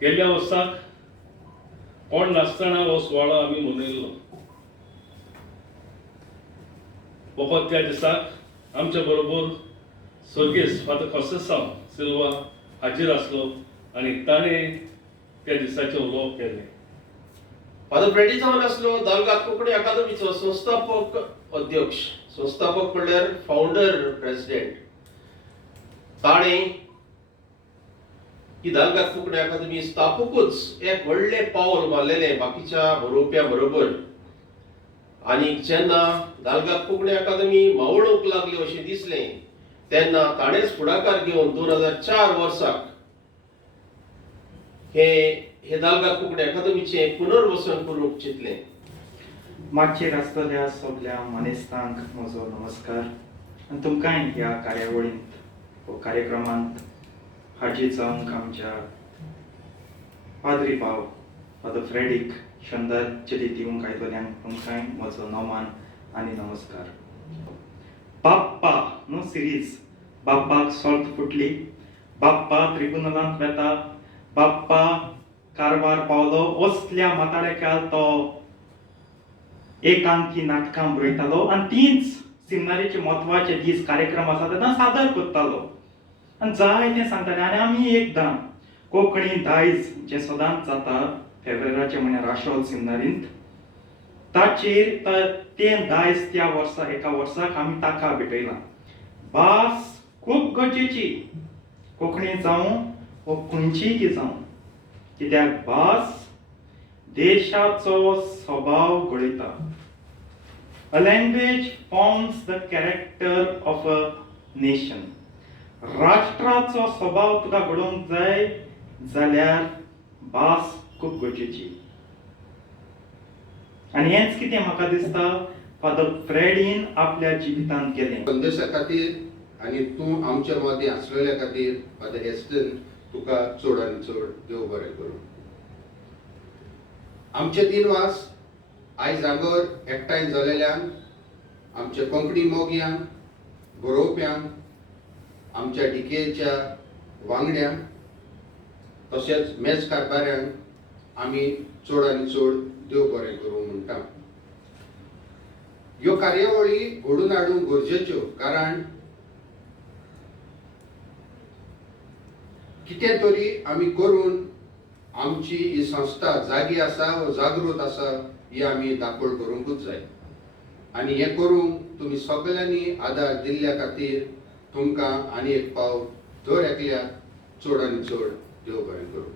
गेल्या वर्साक कोण नासतना हो सुवाळो आमी मनयल्लो. फकत त्या दिसाक आमच्या बरोबर सर्गेस्त फादर कोसेसांव सिल्वा हाजीर आसलो आनी ताणें त्या दिसाचें उलोवप केलें. फादर फ्रेडी जावन आसलो दालगाद कोंकणी अकादमीचो संस्थापक अध्यक्ष. संस्थापक म्हणल्यार फाउंडर प्रेसिडेंट. ताणें ही दालगाद कोंकणी अकादमी स्थापकूच एक व्हडलें पावल मारलेलें बाकीच्या बरोवप्यां बरोबर. आनी जेन्ना दालगाद कोंकणी अकादमी मावळूंक लागली अशें दिसलें तेन्ना ताणेंच फुडाकार घेवन 2004 वर्साक हे दालगाद कोंकणी अकादमीचें पुनर्वसन करूंक चिंतलें. मागचेर आसतल्या सगळ्या मनेस्तांक म्हजो नमस्कार आनी तुमकांय ह्या कार्यावळींत व कार्यक्रमांत हाजीर जावंक आमच्या पाद्री भाव फादर फ्रेडीक श्रद्धांजली दिवंक आयिल्ल्यांक तुमकांय म्हजो नमन आनी नमस्कार. बाप्पा न्हू सिरीज. बाप्पाक सोल्त फुटली, बाप्पा ट्रिब्युनलांत वेता, बाप्पा कारवार पावलो असल्या माताळेकाल तो एकांकी नाटकां बरयतालो आनी तीच सिमनारीचे म्हत्वाचे दीस कार्यक्रम आसा तेन्ना सादर करतालो आनी जाय तें सांगताले. आनी आमी एकदां कोंकणी दायज जें सदांच जाता फेब्रुवारीचे म्हळ्यार राशोल सिमनारींत ताचेर तें दायज त्या वर्सा एका वर्साक आमी ताका भेटयलां. भास खूब गरजेची कोंकणी जावं व खंयचीय जावं, कित्याक भास देशाचो स्वभाव घडयता. A language forms the character of a nation. राष्ट्राचो स्वभाव तुका घडोवंक जाय जाल्यार भास खूब गरजेची. आनी हेंच कितें म्हाका दिसता फादर फ्रेडीन आपल्या जिवितांत केलें. संदेशा खातीर आनी तूं आमच्या मदीं आसलेल्या खातीर फादर हेस्टन तुका चड आनी चड देव बरें करूं. आमचे दिनवास आयज हांगर एकठांय जालेल्यान आमच्या कोंकणी मोगयांक, बरोवप्यांक, आमच्या डिकेच्या वांगड्यांक तशेंच मेज कारभाऱ्यांक आमी चड आनी चड देव बरें करूं म्हणटा. ह्यो कार्यावळी घडोवन हाडूंक गरजेच्यो, कारण कितें तरी आमी करून आमची ही संस्था जागी आसा व जागृत आसा ही आमी दाखोळ करूंकूच जाय. आनी हें करूंक तुमी सगळ्यांनी आदार दिल्ल्या खातीर तुमकां आनी एक फावट दर एकल्याक चड आनी चड देव बरें करूं.